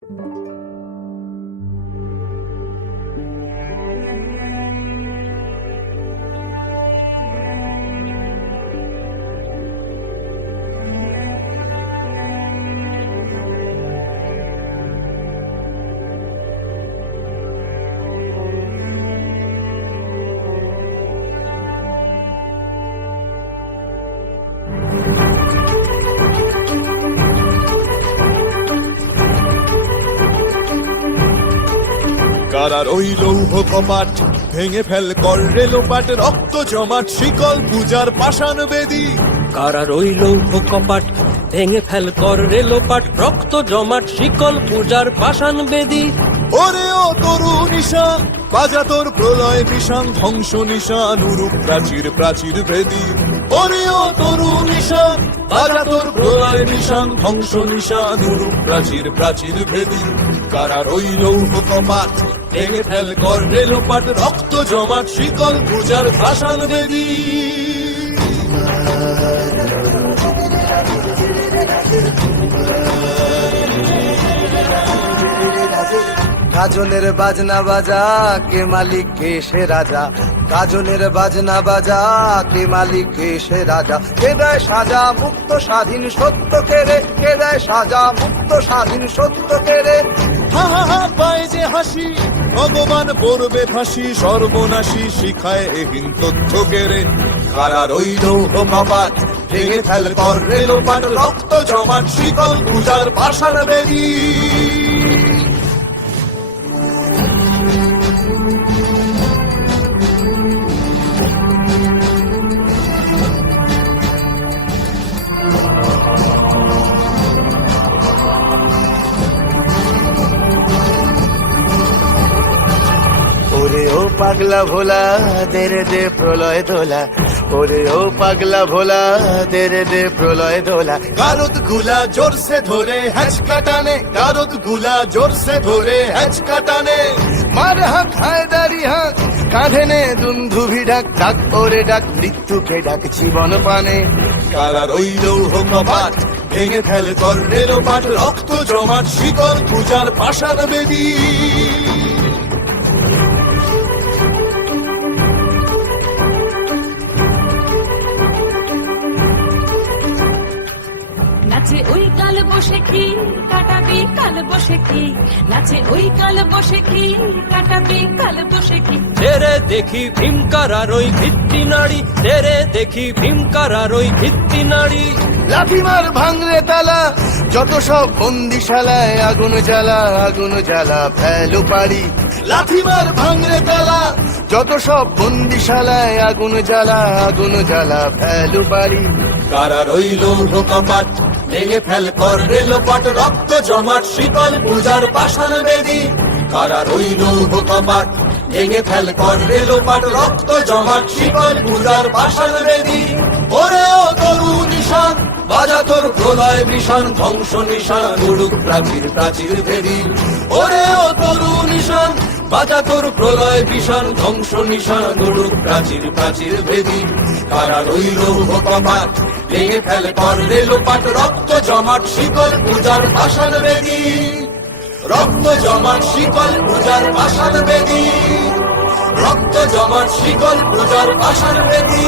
কারার ওই লৌহ কপাট ভেঙে ফেল কর রেলোপাট, রক্ত জমাট শিকল পূজার পাষাণ বেদী। কারার ওই লৌহ কপাট ভেঙে ফেল কর রেলোপাট, রক্ত জমাট শিকল পূজার পাষাণ বেদী। ওরে ও তরু নিশান বাজা তোর প্রলয় বিষান, ধ্বংস নিশান উরূপ প্রাচীর প্রাচীর ভেদী। ওরে ও তরু নিশান বাজা তোর প্রলয় নিশান, ধ্বংস নিশান উরূপ প্রাচীর প্রাচীর ভেদী। কারার ওই লৌহ কপাট ভেঙে ফেল কর রেলোপাট, রক্ত জমাট শিকল পূজার পাষাণ বেদী। গাজনের বাজনা বাজা, কে মালিক কে সে রাজা। গাজনের বাজনা বাজা, কে মালিক কে সে রাজা। কে দেয় সাজা মুক্ত স্বাধীন সত্য কেড়ে, কে দেয় সাজা মুক্ত স্বাধীন সত্য কেড়ে। হা হা হা পায় যে হাসি, ভগবান পড়বে ফাঁসি, সর্বনাশী শিখায় এহীন তথ্য কেড়ে। কারার ওই লৌহ কপাট ভেঙে ফেল কর রেলোপাট, রক্ত জমাট শিকল পূজার পাষাণ বেদী। ওরে ও পাগলা ভোলা দে রে দে প্রলয় দোলা। ওরে ও পাগলা ভোলা দে রে দে প্রলয় দোলা। গারদ গুলা জোরসে ধরে হ্যাচকা টানে, গারদ গুলা জোরসে ধরে হ্যাচকা টানে। মার হাক হায়দারি হাক, কাঁধে নে দুন্ধুভি ডাক। ডাক ওরে ডাক মৃত্যুকে ডাক জীবন পানে। কারার ওই লৌহ কপাট ভেঙে ফেল কর রেলোপাট, রক্ত জমাট শিকল পূজার পাষাণ বেদী। নাচে ওই কাল বসে কি কাটাবি কাল বসে কি, নাচে ওই কাল বসে কি কাটাবি কাল বসে কি। তেরে দেখি ভীমকারার ওই ভিত্তি নাড়ি, তেরে দেখি ভীমকারার ওই ভিত্তি নাড়ি। লাথিমার ভাঙরে তালা, যত সব বন্দিশালায় আগুন জ্বালা আগুন জ্বালা ফেলো পারি। লাথিমার ভাঙরে তালা, যত সব বন্দিশালায় আগুন জ্বালা আগুন জ্বালা ফেলো পারি। কারার ওই লৌহ কপাট ভেঙে ফেল কর রেলোপাট, রক্ত জমাট শিকল পূজার পাষাণ বেদী। কারার ওই লৌহ কপাট ভেঙে ফেল কর রেলোপাট, রক্ত জমাট শিকল পূজার পাষাণ বেদী। ওরে ও তরু নিশান বাজা তোর প্রলয় বিষান, ধ্বংস নিশান উড়ুক প্রাচীর প্রাচীর ভেদী। ওরে ও তরু নিশান বাজা তোর প্রলয় বিষান, ধ্বংস নিশান উড়ুক প্রাচীর প্রাচীর ভেদী। কারার ওই লৌহ কপাট ভেঙে ফেল কর রেলোপাট, রক্ত জমাট শিকল পূজার পাষাণ বেদী। রক্ত জমাট শিকল পূজার পাষাণ বেদী, রক্ত জমাট শিকল পূজার পাষাণ বেদী।